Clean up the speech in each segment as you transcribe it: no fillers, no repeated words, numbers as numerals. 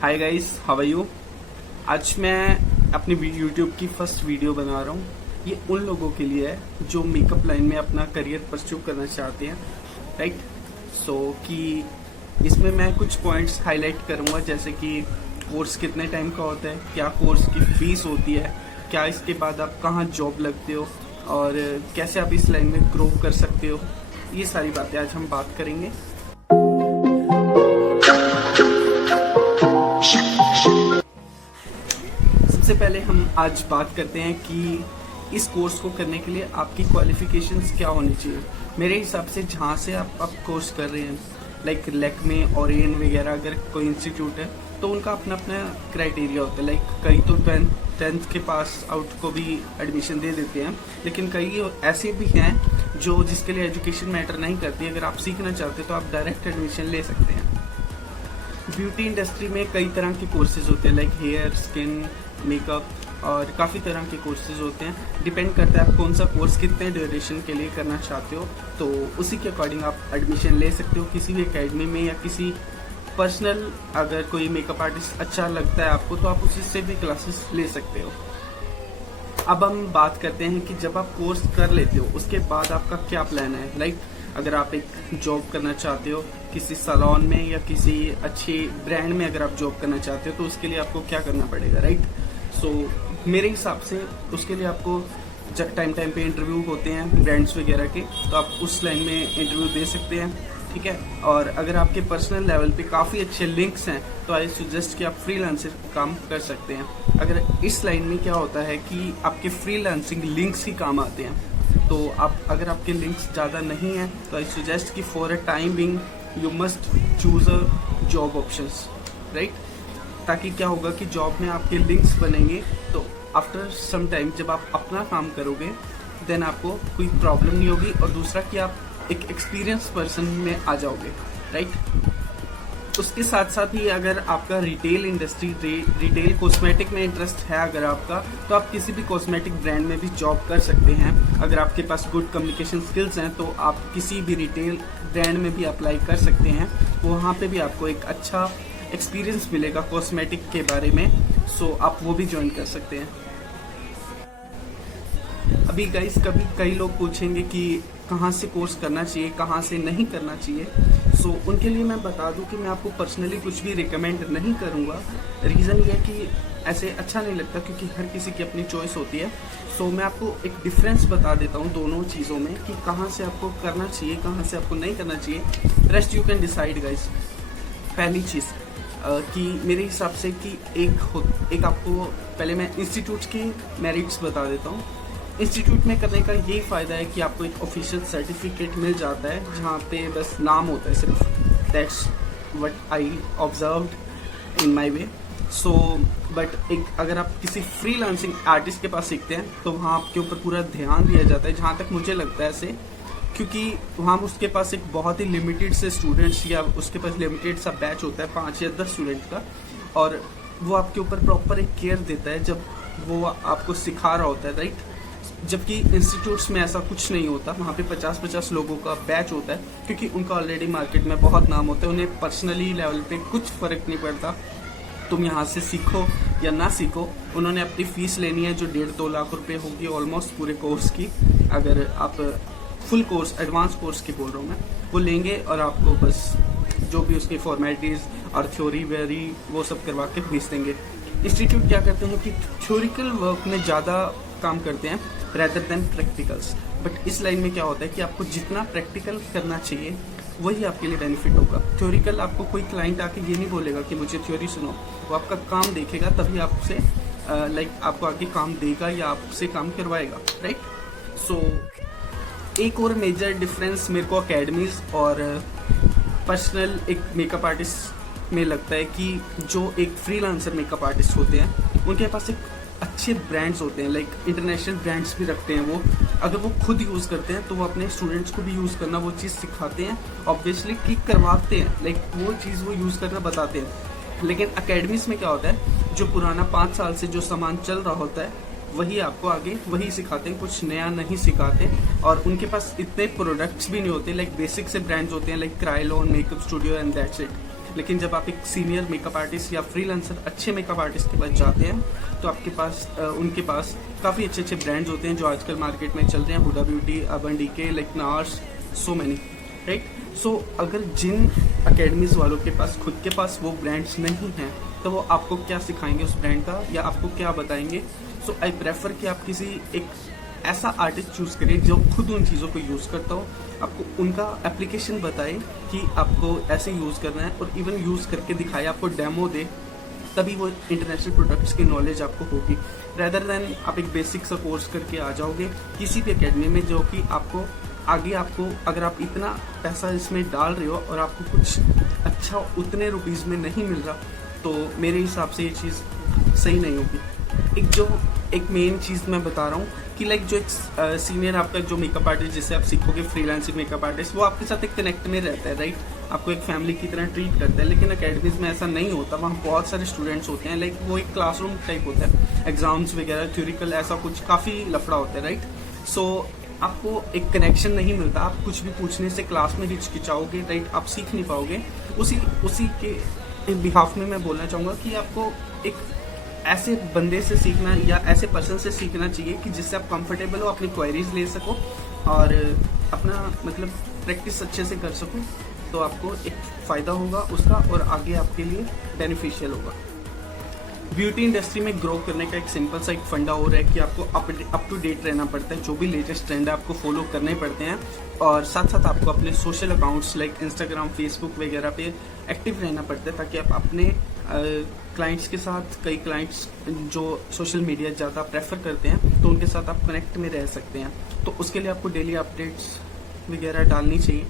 Hi guys, how are you. आज मैं अपनी यूट्यूब की फर्स्ट वीडियो बना रहा हूँ। ये उन लोगों के लिए है जो मेकअप लाइन में अपना करियर परस्यू करना चाहते हैं, राइट। कि इसमें मैं कुछ पॉइंट्स हाईलाइट करूँगा, जैसे कि कोर्स कितने टाइम का होता है, क्या कोर्स की फीस होती है, क्या इसके बाद आप कहाँ जॉब लगते हो और कैसे आप इस लाइन में ग्रो कर सकते हो। ये सारी बातें आज हम बात करेंगे। सबसे पहले हम आज बात करते हैं कि इस कोर्स को करने के लिए आपकी क्वालिफिकेशंस क्या होनी चाहिए। मेरे हिसाब से जहाँ से आप कोर्स कर रहे हैं, लाइक लैक्मे और एन वगैरह अगर कोई इंस्टीट्यूट है तो उनका अपना अपना क्राइटेरिया होता है। लाइक कई तो टेंथ के पास आउट को भी एडमिशन दे देते हैं, लेकिन कई ऐसे भी हैं जो जिसके लिए एजुकेशन मैटर नहीं करती। अगर आप सीखना चाहते हैं तो आप डायरेक्ट एडमिशन ले सकते हैं। ब्यूटी इंडस्ट्री में कई तरह के कोर्सेज होते हैं, लाइक हेयर, स्किन, मेकअप और काफ़ी तरह के कोर्सेज होते हैं। डिपेंड करता है आप कौन सा कोर्स कितने ड्यूरेशन के लिए करना चाहते हो, तो उसी के अकॉर्डिंग आप एडमिशन ले सकते हो किसी भी एकेडमी में या किसी पर्सनल। अगर कोई मेकअप आर्टिस्ट अच्छा लगता है आपको तो आप उसी से भी क्लासेस ले सकते हो। अब हम बात करते हैं कि जब आप कोर्स कर लेते हो उसके बाद आपका क्या प्लान है। लाइक अगर आप एक जॉब करना चाहते हो किसी सैलून में या किसी अच्छी ब्रांड में, अगर आप जॉब करना चाहते हो तो उसके लिए आपको क्या करना पड़ेगा, राइट। मेरे हिसाब से उसके लिए आपको जब टाइम पे इंटरव्यू होते हैं ब्रांड्स वगैरह के, तो आप उस लाइन में इंटरव्यू दे सकते हैं, ठीक है। और अगर आपके पर्सनल लेवल पे काफ़ी अच्छे लिंक्स हैं तो आई सजेस्ट कि आप फ्रीलांसर काम कर सकते हैं। अगर इस लाइन में क्या होता है कि आपके फ्रीलांसिंग लिंक्स ही काम आते हैं, तो अगर आपके लिंक्स ज़्यादा नहीं हैं तो आई सजेस्ट कि for a time being you must choose a job options, right. ताकि क्या होगा कि जॉब में आपके लिंक्स बनेंगे तो आफ्टर सम टाइम जब आप अपना काम करोगे देन आपको कोई प्रॉब्लम नहीं होगी। और दूसरा कि आप एक एक्सपीरियंस पर्सन में आ जाओगे, राइट। उसके साथ साथ ही अगर आपका रिटेल इंडस्ट्री, रिटेल कॉस्मेटिक में इंटरेस्ट है अगर आपका, तो आप किसी भी कॉस्मेटिक ब्रांड में भी जॉब कर सकते हैं। अगर आपके पास गुड कम्युनिकेशन स्किल्स हैं तो आप किसी भी रिटेल ब्रांड में भी अप्लाई कर सकते हैं। वहाँ पे भी आपको एक अच्छा एक्सपीरियंस मिलेगा कॉस्मेटिक के बारे में, सो आप वो भी ज्वाइन कर सकते हैं। अभी गाइस कई लोग पूछेंगे कि कहाँ से कोर्स करना चाहिए, कहाँ से नहीं करना चाहिए। उनके लिए मैं बता दूं कि मैं आपको पर्सनली कुछ भी रिकमेंड नहीं करूँगा। रीज़न ये है कि ऐसे अच्छा नहीं लगता क्योंकि हर किसी की अपनी चॉइस होती है। मैं आपको एक डिफरेंस बता देता हूँ दोनों चीज़ों में कि कहाँ से आपको करना चाहिए, कहाँ से आपको नहीं करना चाहिए। Rest you can decide guys. पहली चीज़ कि मेरे हिसाब से कि एक आपको पहले मैं इंस्टीट्यूट की मेरिट्स बता देता हूँ। इंस्टीट्यूट में करने का यही फ़ायदा है कि आपको एक ऑफिशियल सर्टिफिकेट मिल जाता है जहाँ पे बस नाम होता है सिर्फ। That's what I observed in my way. But अगर आप किसी फ्रीलांसिंग आर्टिस्ट के पास सीखते हैं तो वहाँ आपके ऊपर पूरा ध्यान दिया जाता है, जहाँ तक मुझे लगता है ऐसे, क्योंकि वहाँ उसके पास एक बहुत ही लिमिटेड से स्टूडेंट्स या उसके पास लिमिटेड सा बैच होता है 5 या 10 स्टूडेंट का, और वो आपके ऊपर प्रॉपर एक केयर देता है जब वो आपको सिखा रहा होता है, राइट। जबकि इंस्टीट्यूट्स में ऐसा कुछ नहीं होता, वहाँ पे 50-50 लोगों का बैच होता है क्योंकि उनका ऑलरेडी मार्केट में बहुत नाम होता है। उन्हें पर्सनली लेवल पे कुछ फ़र्क नहीं पड़ता तुम यहाँ से सीखो या ना सीखो। उन्होंने अपनी फ़ीस लेनी है जो 1.5-2 लाख रुपए होगी ऑलमोस्ट पूरे कोर्स की। अगर आप फुल कोर्स, एडवांस कोर्स की बोल रहा हूँ मैं, वो लेंगे और आपको बस जो भी उसकी फॉर्मेलिटीज़ और थ्योरी वेरी वो सब करवा के भेज देंगे। इंस्टीट्यूट क्या करते हैं कि थ्योरिकल वर्क में ज़्यादा काम करते हैं रेदर देन प्रैक्टिकल्स। बट इस लाइन में क्या होता है कि आपको जितना प्रैक्टिकल करना चाहिए वही आपके लिए बेनिफिट होगा। थ्योरिकल आपको कोई क्लाइंट आके ये नहीं बोलेगा कि मुझे थ्योरी सुनो, वो आपका काम देखेगा तभी आपसे आपको आगे काम देगा या आपसे काम करवाएगा, राइट। एक और मेजर डिफरेंस मेरे को अकेडमीज और पर्सनल एक मेकअप आर्टिस्ट में लगता है कि जो एक फ्रीलांसर मेकअप आर्टिस्ट होते हैं उनके पास एक अच्छे ब्रांड्स होते हैं, लाइक इंटरनेशनल ब्रांड्स भी रखते हैं वो। अगर वो खुद यूज़ करते हैं तो वो अपने स्टूडेंट्स को भी यूज़ करना वो चीज़ सिखाते हैं, ऑब्वियसली ठीक करवाते हैं, लाइक वो चीज़ वो यूज़ करना बताते हैं। लेकिन अकेडमीज में क्या होता है, जो पुराना 5 साल से जो सामान चल रहा होता है वही आपको आगे वही सिखाते हैं, कुछ नया नहीं सिखाते। और उनके पास इतने प्रोडक्ट्स भी नहीं होते, लाइक बेसिक से ब्रांड्स होते हैं like Kryolan, makeup studio and that's it. लेकिन जब आप एक सीनियर मेकअप आर्टिस्ट या फ्रीलांसर अच्छे मेकअप आर्टिस्ट के पास जाते हैं तो आपके पास उनके पास काफ़ी अच्छे अच्छे ब्रांड्स होते हैं जो आजकल मार्केट में चल रहे हैं, Huda Beauty, Urban Decay, like NARS, so many, right. So अगर जिन अकेडमीज वालों के पास खुद के पास वो ब्रांड्स नहीं हैं तो वो आपको क्या सिखाएंगे उस ब्रांड का, या आपको क्या बताएंगे। सो आई प्रेफर कि आप किसी एक ऐसा आर्टिस्ट चूज करिए जो खुद उन चीज़ों को यूज़ करता हो, आपको उनका एप्लीकेशन बताए कि आपको ऐसे यूज़ करना है, और इवन यूज़ करके दिखाए, आपको डेमो दे, तभी वो इंटरनेशनल प्रोडक्ट्स की नॉलेज आपको होगी। रेदर देन आप एक बेसिक सा कोर्स करके आ जाओगे किसी भी अकेडमी में, जो कि आपको आगे आपको अगर आप इतना पैसा इसमें डाल रहे हो और आपको कुछ अच्छा उतने रुपीज़ में नहीं मिल रहा, तो मेरे हिसाब से ये चीज़ सही नहीं होगी। एक मेन चीज़ मैं बता रहा हूँ कि लाइक जो एक सीनियर आपका जो मेकअप आर्टिस्ट जिससे आप सीखोगे, फ्रीलांसिंग मेकअप आर्टिस्ट, वो आपके साथ एक कनेक्ट में रहता है, राइट, आपको एक फैमिली की तरह ट्रीट करता है। लेकिन अकेडमीज में ऐसा नहीं होता, वहाँ बहुत सारे स्टूडेंट्स होते हैं, लाइक वो एक क्लासरूम टाइप होता है, एग्जाम्स वगैरह, थ्योरिकल, ऐसा कुछ काफ़ी लफड़ा होता है, राइट। सो आपको एक कनेक्शन नहीं मिलता, आप कुछ भी पूछने से क्लास में हिचकिचाओगे, राइट, आप सीख नहीं पाओगे। उसी के बिहाफ में मैं बोलना चाहूँगा कि आपको एक ऐसे बंदे से सीखना या ऐसे पर्सन से सीखना चाहिए कि जिससे आप कंफर्टेबल हो, अपनी क्वेरीज ले सको और अपना मतलब प्रैक्टिस अच्छे से कर सको, तो आपको एक फ़ायदा होगा उसका और आगे आपके लिए बेनिफिशियल होगा। ब्यूटी इंडस्ट्री में ग्रो करने का एक सिंपल सा एक फंडा हो रहा है कि आपको अप टू डेट रहना पड़ता है, जो भी लेटेस्ट ट्रेंड है आपको फॉलो करने पड़ते हैं, और साथ साथ आपको अपने social accounts like Instagram, Facebook वगैरह पे एक्टिव रहना पड़ता है, ताकि आप अपने क्लाइंट्स के साथ, कई क्लाइंट्स जो सोशल मीडिया ज़्यादा प्रेफर करते हैं तो उनके साथ आप कनेक्ट में रह सकते हैं, तो उसके लिए आपको डेली अपडेट्स वगैरह डालनी चाहिए।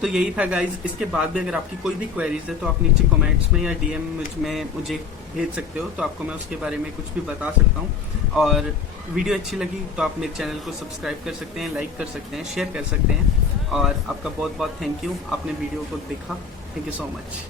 तो यही था गाइज। इसके बाद भी अगर आपकी कोई भी क्वेरीज है तो आप नीचे कमेंट्स में या डीएम में मुझे भेज सकते हो, तो आपको मैं उसके बारे में कुछ भी बता सकता हूँ। और वीडियो अच्छी लगी तो आप मेरे चैनल को सब्सक्राइब कर सकते हैं, लाइक कर सकते हैं, शेयर कर सकते हैं, और आपका बहुत बहुत थैंक यू, आपने वीडियो को देखा। Thank you so much.